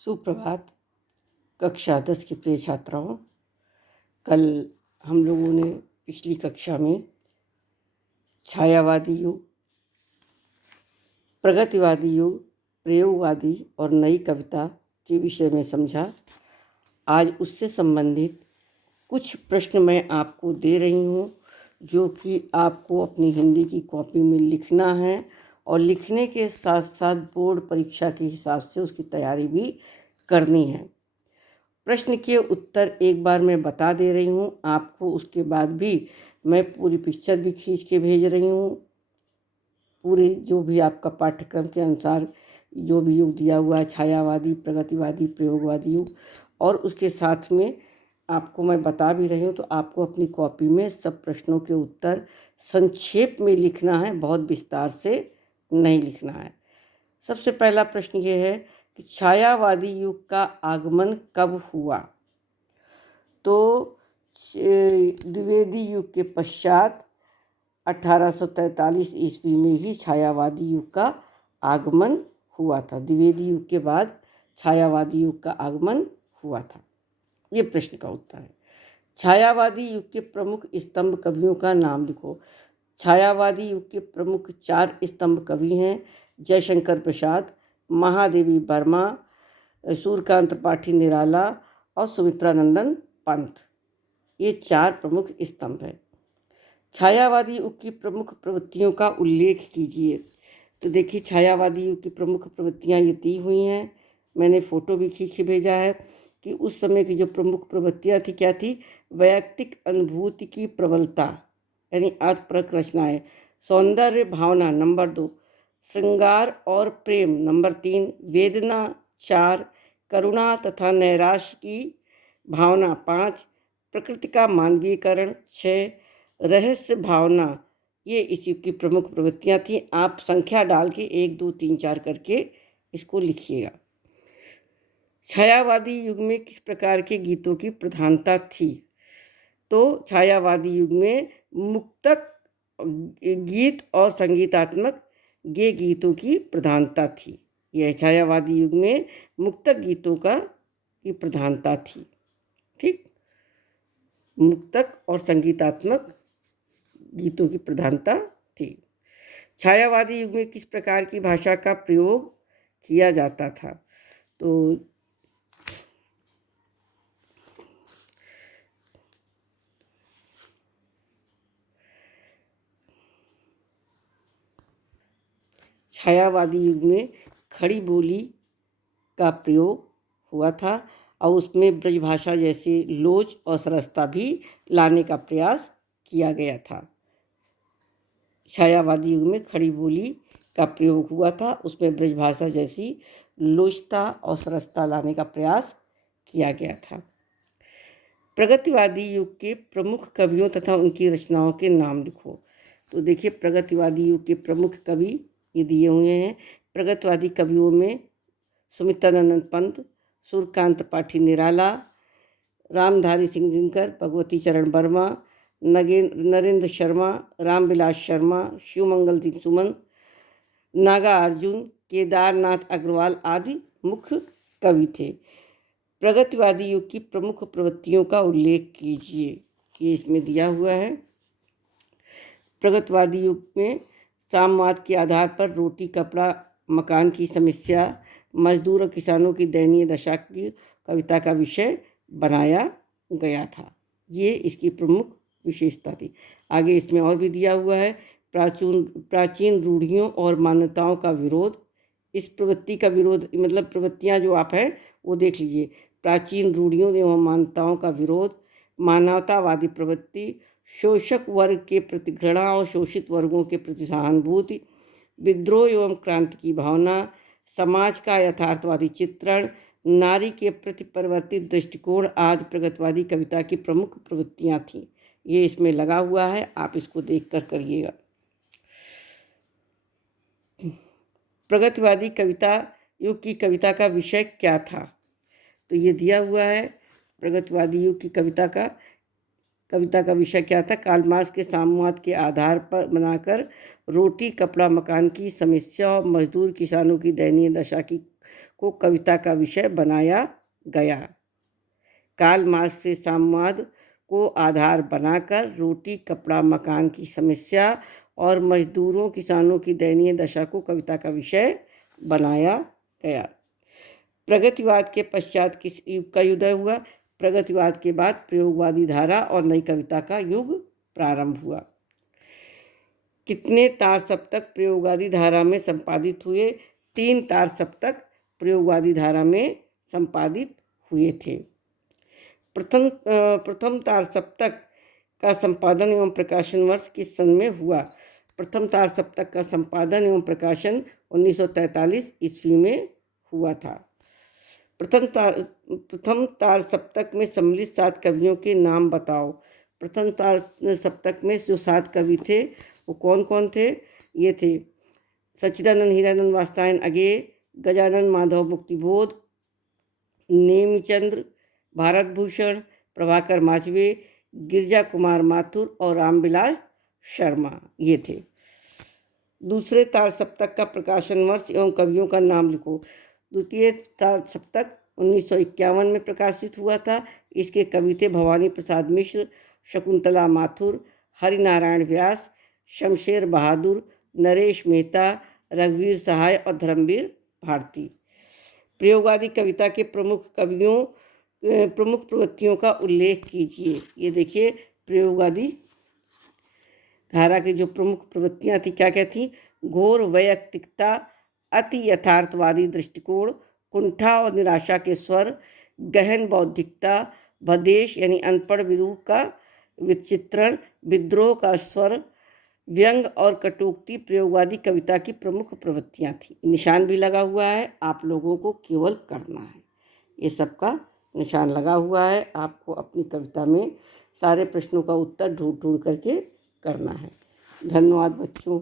सुप्रभात। कक्षा 10 की प्रिय छात्राओं, कल हम लोगों ने पिछली कक्षा में छायावादी युग, प्रगतिवादी युग, प्रयोगवादी और नई कविता के विषय में समझा। आज उससे संबंधित कुछ प्रश्न मैं आपको दे रही हूँ, जो कि आपको अपनी हिंदी की कॉपी में लिखना है और लिखने के साथ साथ बोर्ड परीक्षा के हिसाब से उसकी तैयारी भी करनी है। प्रश्न के उत्तर एक बार मैं बता दे रही हूँ आपको, उसके बाद भी मैं पूरी पिक्चर भी खींच के भेज रही हूँ। पूरी जो भी आपका पाठ्यक्रम के अनुसार जो भी युग दिया हुआ है, छायावादी, प्रगतिवादी, प्रयोगवादी युग, और उसके साथ में आपको मैं बता भी रही हूँ, तो आपको अपनी कॉपी में सब प्रश्नों के उत्तर संक्षेप में लिखना है, बहुत विस्तार से नहीं लिखना है। सबसे पहला प्रश्न ये है कि छायावादी युग का आगमन कब हुआ? तो द्विवेदी युग के पश्चात 1843 ईस्वी में ही छायावादी युग का आगमन हुआ था। द्विवेदी युग के बाद छायावादी युग का आगमन हुआ था। ये प्रश्न का उत्तर है। छायावादी युग के प्रमुख स्तंभ कवियों का नाम लिखो। छायावादी युग के प्रमुख 4 स्तंभ कवि हैं: जयशंकर प्रसाद, महादेवी वर्मा, सूर्यकांत त्रिपाठी निराला और सुमित्रानंदन पंत। ये 4 प्रमुख स्तंभ हैं। छायावादी युग की प्रमुख प्रवृत्तियों का उल्लेख कीजिए। तो देखिए, छायावादी युग की प्रमुख प्रवृत्तियाँ ये दी हुई हैं। मैंने फ़ोटो भी खींच के भेजा है कि उस समय की जो प्रमुख प्रवृत्तियाँ थी, क्या थी? वैयक्तिक अनुभूति की प्रबलता यानी अर्थपरक रचनाएं, सौंदर्य भावना नंबर 2, श्रृंगार और प्रेम नंबर 3, वेदना 4, करुणा तथा नैराश्य की भावना 5, प्रकृति का मानवीयकरण 6, रहस्य भावना। ये इस युग की प्रमुख प्रवृत्तियाँ थीं। आप संख्या डाल के 1, 2, 3, 4 करके इसको लिखिएगा। छायावादी युग में किस प्रकार के गीतों की प्रधानता थी? तो छायावादी युग में मुक्तक गीत और संगीतात्मक गे गीतों की प्रधानता थी। यह छायावादी युग में मुक्तक गीतों की प्रधानता थी। ठीक, मुक्तक और संगीतात्मक गीतों की प्रधानता थी। छायावादी युग में किस प्रकार की भाषा का प्रयोग किया जाता था? तो छायावादी युग में खड़ी बोली का प्रयोग हुआ था और उसमें ब्रजभाषा जैसे लोच और सरसता भी लाने का प्रयास किया गया था। छायावादी युग में खड़ी बोली का प्रयोग हुआ था, उसमें ब्रजभाषा जैसी लोचता और सरसता लाने का प्रयास किया गया था। प्रगतिवादी युग के प्रमुख कवियों तथा उनकी रचनाओं के नाम लिखो। तो देखिए, प्रगतिवादी युग के प्रमुख कवि ये दिए हुए हैं। प्रगतिवादी कवियों में सुमित्रानंदन पंत, सूर्यकांत त्रिपाठी निराला, रामधारी सिंह दिनकर, भगवती चरण वर्मा, नरेंद्र शर्मा, रामविलास शर्मा, शिवमंगल सिंह सुमन, नागा अर्जुन, केदारनाथ अग्रवाल आदि मुख्य कवि थे। प्रगतिवादी युग की प्रमुख प्रवृत्तियों का उल्लेख कीजिए। ये इसमें दिया हुआ है। प्रगतिवादी युग में साम्यवाद के आधार पर रोटी, कपड़ा, मकान की समस्या, मजदूर और किसानों की दयनीय दशा की कविता का विषय बनाया गया था। ये इसकी प्रमुख विशेषता थी। आगे इसमें और भी दिया हुआ है। प्राचीन रूढ़ियों और मान्यताओं का विरोध। इस प्रवृत्ति का विरोध मतलब प्रवृत्तियाँ जो आप है वो देख लीजिए। प्राचीन रूढ़ियों एवं मान्यताओं का विरोध, मानवतावादी प्रवृत्ति, शोषक वर्ग के प्रति घृणा और शोषित वर्गों के प्रति सहानुभूति, विद्रोह एवं क्रांति की भावना, समाज का यथार्थवादी चित्रण, नारी के प्रति परिवर्तित दृष्टिकोण आदि प्रगतिवादी कविता की प्रमुख प्रवृत्तियाँ थीं। ये इसमें लगा हुआ है, आप इसको देखकर करिएगा। प्रगतिवादी कविता युग की कविता का विषय क्या था? तो ये दिया हुआ है। प्रगतिवादी युग की कविता का विषय क्या था? कार्ल मार्क्स के साम्यवाद के आधार पर बनाकर रोटी, कपड़ा, मकान की समस्या और मजदूर किसानों की दयनीय दशा को कविता का विषय बनाया गया। कार्ल मार्क्स से साम्यवाद को आधार बनाकर रोटी कपड़ा मकान की समस्या और मजदूरों किसानों की दयनीय दशा को कविता का विषय बनाया गया। प्रगतिवाद के पश्चात किस युग का उदय हुआ? प्रगतिवाद के बाद प्रयोगवादी धारा और नई कविता का युग प्रारंभ हुआ। कितने तार सप्तक प्रयोगवादी धारा में संपादित हुए? 3 तार सप्तक प्रयोगवादी धारा में संपादित हुए थे। प्रथम तार सप्तक का संपादन एवं प्रकाशन वर्ष किस सन में हुआ? प्रथम तार सप्तक का संपादन एवं प्रकाशन 1943 ईस्वी में हुआ था। प्रथम तार सप्तक में सम्मिलित 7 कवियों के नाम बताओ। प्रथम तार सप्तक में जो 7 कवि थे वो कौन कौन थे? ये थे सच्चिदानंद हीरानंद वात्स्यायन अगेय, गजानन माधव मुक्तिबोध, नेमिचंद्र, भारत भूषण, प्रभाकर माचवे, गिरजा कुमार माथुर और रामविलास शर्मा, ये थे। दूसरे तार सप्तक का प्रकाशन वर्ष एवं कवियों का नाम लिखो। द्वितीय तार सप्तक 1951 में प्रकाशित हुआ था। इसके कवि थे भवानी प्रसाद मिश्र, शकुंतला माथुर, हरिनारायण व्यास, शमशेर बहादुर, नरेश मेहता, रघुवीर सहाय और धर्मवीर भारती। प्रयोगवादी कविता के प्रमुख प्रवृत्तियों का उल्लेख कीजिए। ये देखिए प्रयोगवादी धारा की जो प्रमुख प्रवृत्तियां थी क्या क्या थी? घोर वैयक्तिकता, अति यथार्थवादी दृष्टिकोण, कुंठा और निराशा के स्वर, गहन बौद्धिकता, भदेश यानी अनपढ़ विरूप का विचित्रण, विद्रोह का स्वर, व्यंग और कटोक्ति प्रयोगवादी कविता की प्रमुख प्रवृत्तियां थी। निशान भी लगा हुआ है, आप लोगों को केवल करना है। ये सबका निशान लगा हुआ है, आपको अपनी कविता में सारे प्रश्नों का उत्तर ढूंढ ढूंढ करके करना है। धन्यवाद बच्चों।